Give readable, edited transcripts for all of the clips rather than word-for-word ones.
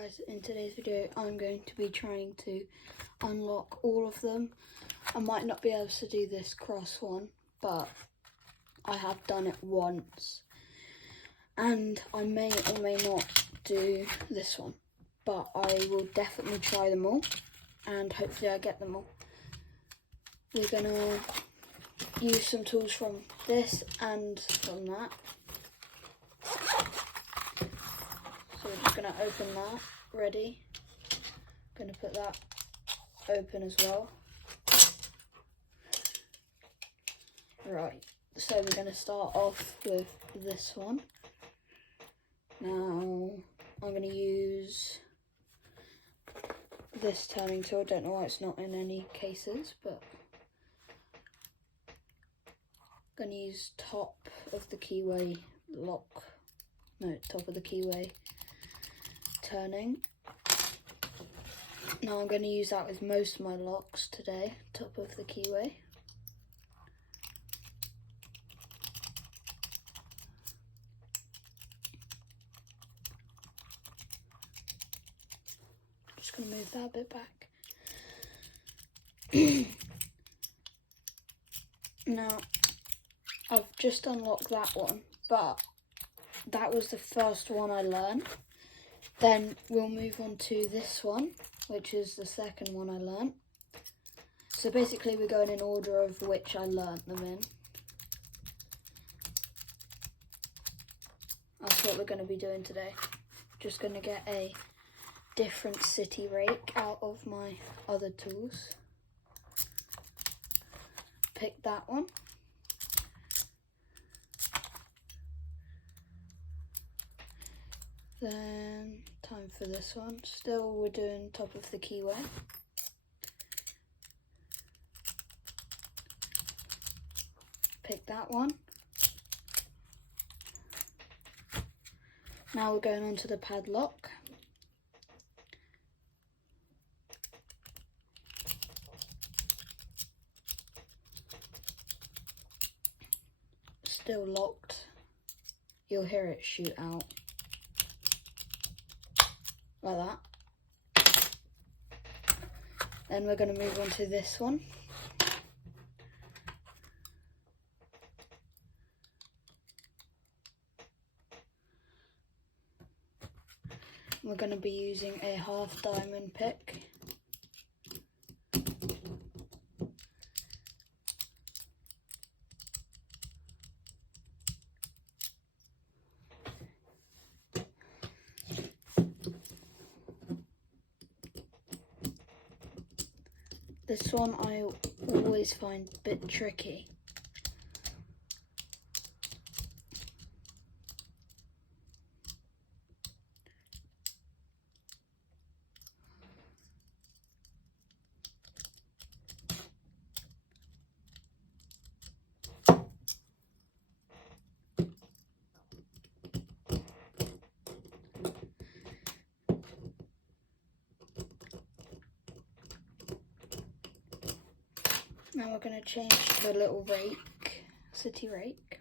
guys, in today's video I'm going to be trying to unlock all of them. I might not be able to do this cross one, but I have done it once. And I may or may not do this one, but I will definitely try them all and hopefully I get them all. We're gonna use some tools from this and from that. So we're just going to open that, ready. Going to put that open as well. Right, so we're going to start off with this one. Now, I'm going to use this turning tool. I don't know why it's not in any cases, but I'm going to use top of the keyway lock. No, top of the keyway turning. Now I'm going to use that with most of my locks today, top of the keyway. Just going to move that a bit back. Now, I've just unlocked that one, but that was the first one I learned. Then we'll move on to this one, which is the second one I learnt. So basically we're going in order of which I learnt them in. That's what we're going to be doing today. Just going to get a different city rake out of my other tools. Pick that one. Then time for this one. Still we're doing top of the keyway. Pick that one. Now we're going on to the padlock. Still locked. You'll hear it shoot out. Like that. Then we're going to move on to this one. We're going to be using a half diamond pick. This one I always find a bit tricky. Now we're going to change to the little rake, city rake.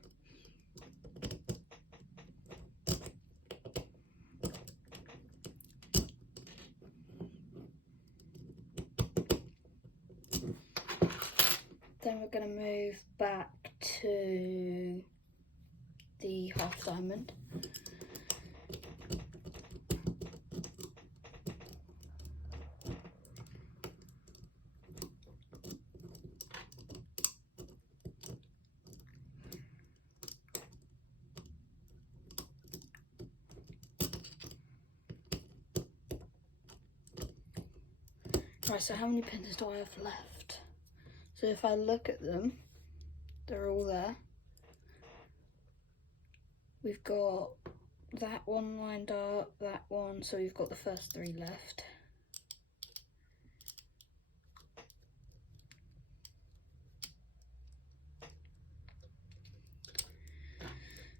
Then we're going to move back to the half diamond. Right, so how many pins do I have left? So if I look at them, they're all there. We've got that one lined up, that one, so we've got the first three left.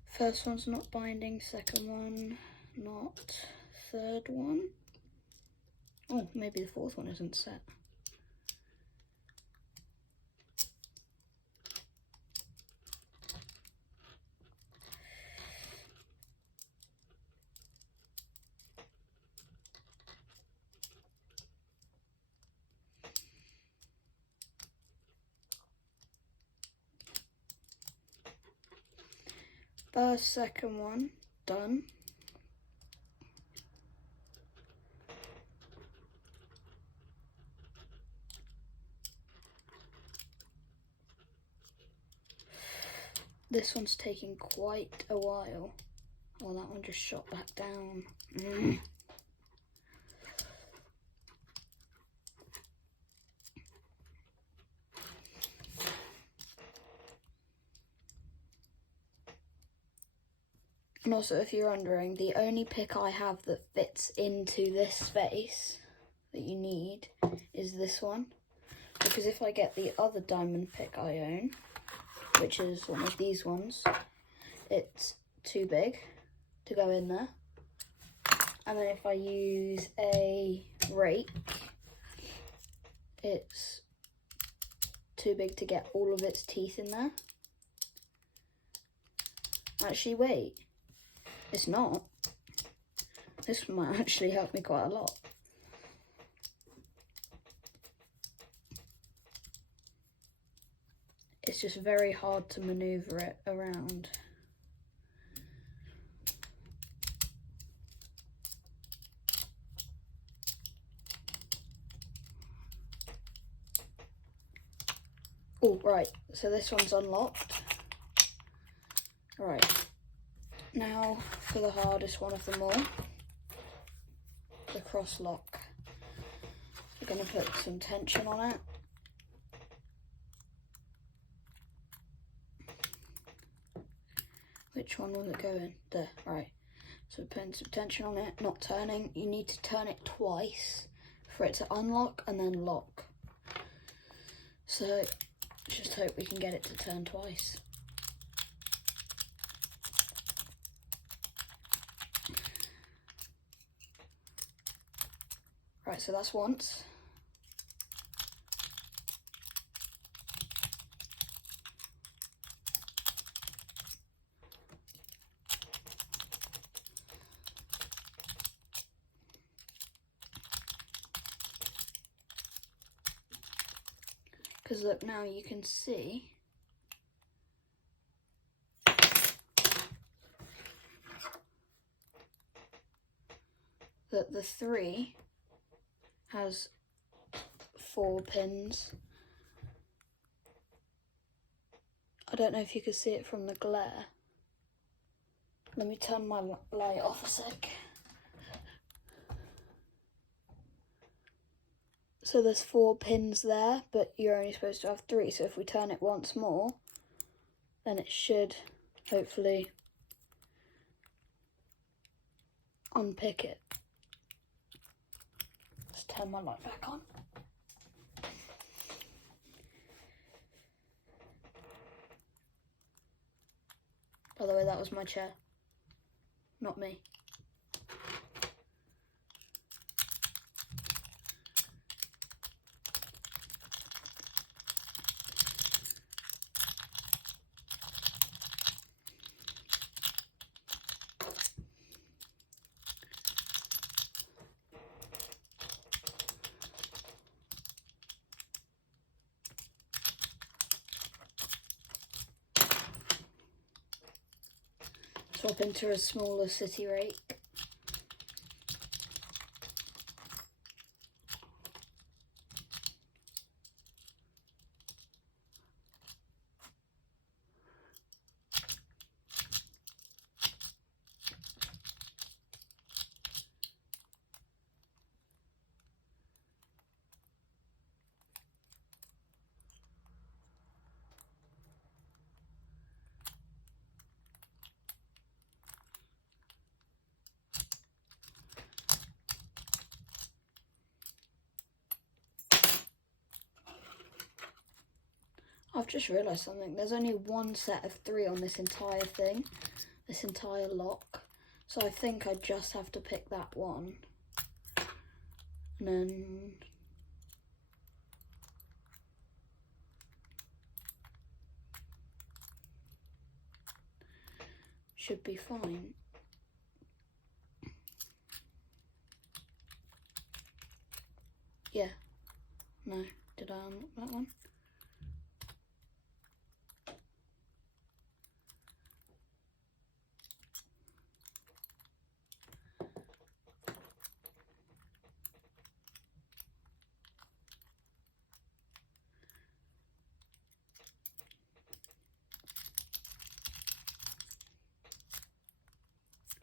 First one's not binding, second one not, third one. Oh, maybe the fourth one isn't set. Second one done. This one's taking quite a while. Oh, that one just shot back down. And also, if you're wondering, the only pick I have that fits into this space that you need is this one. Because if I get the other diamond pick I own, which is one of these ones, it's too big to go in there. And then if I use a rake, it's too big to get all of its teeth in there. Actually, wait, it's not. This might actually help me quite a lot. It's just very hard to maneuver it around. Oh, right, so this one's unlocked. Right, now for the hardest one of them all, the cross lock. We're going to put some tension on it. Which one will it go in? There, right. So putting some tension on it, not turning. You need to turn it twice for it to unlock and then lock. So just hope we can get it to turn twice. Right, so that's once. Because look, now you can see that the 3 has 4 pins. I don't know if you can see it from the glare. Let me turn my light off a sec. So there's 4 pins there, but you're only supposed to have 3. So if we turn it once more, then it should hopefully unpick it. Let's turn my light back on. By the way, that was my chair, not me. Swap into a smaller city rake. I've just realised something. There's only one set of 3 on this entire thing, this entire lock. So I think I just have to pick that one. And then should be fine. Yeah. No. Did I unlock that one?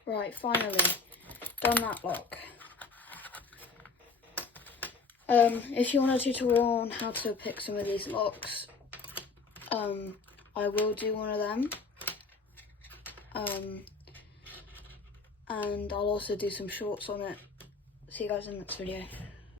Right, finally, done that lock. If you want a tutorial on how to pick some of these locks, I will do one of them. And I'll also do some shorts on it. See you guys in the next video.